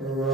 Amen.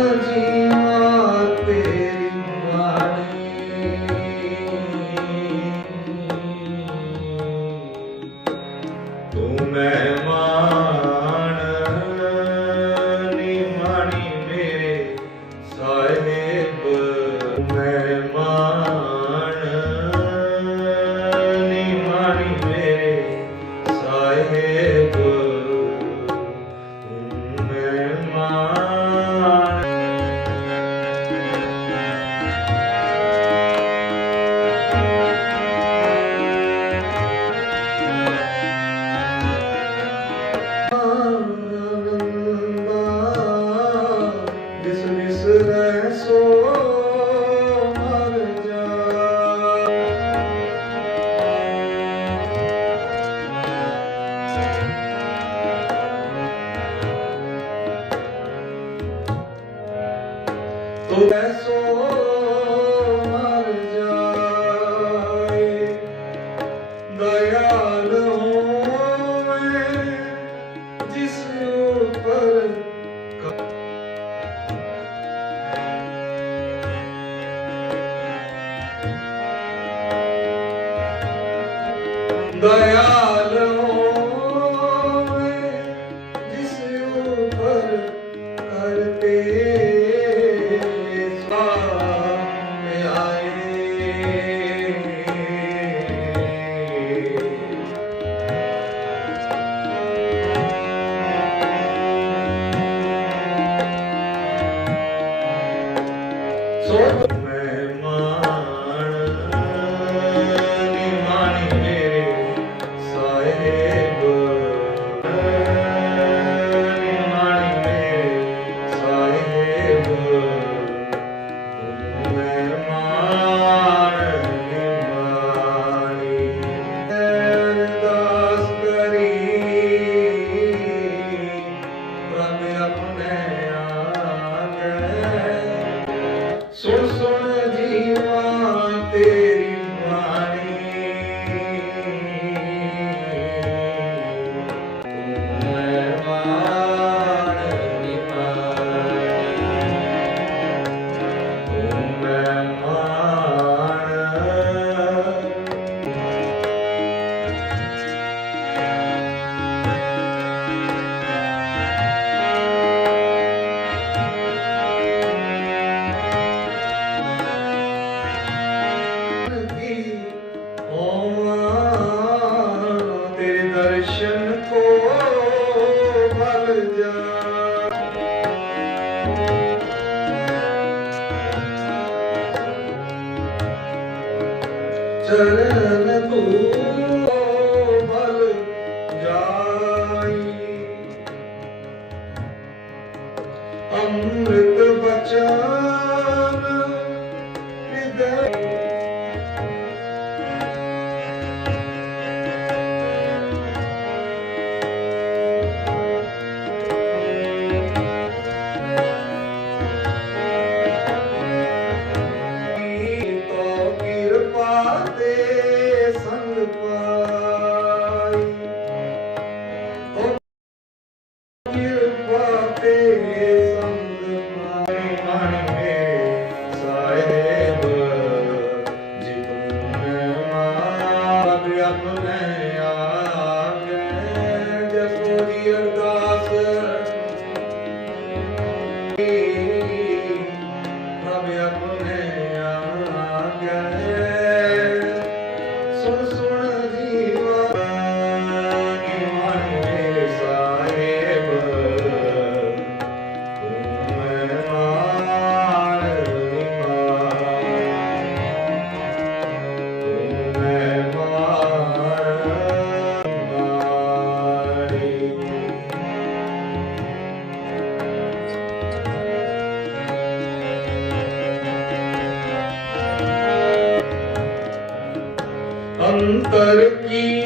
Jesus. अंतर की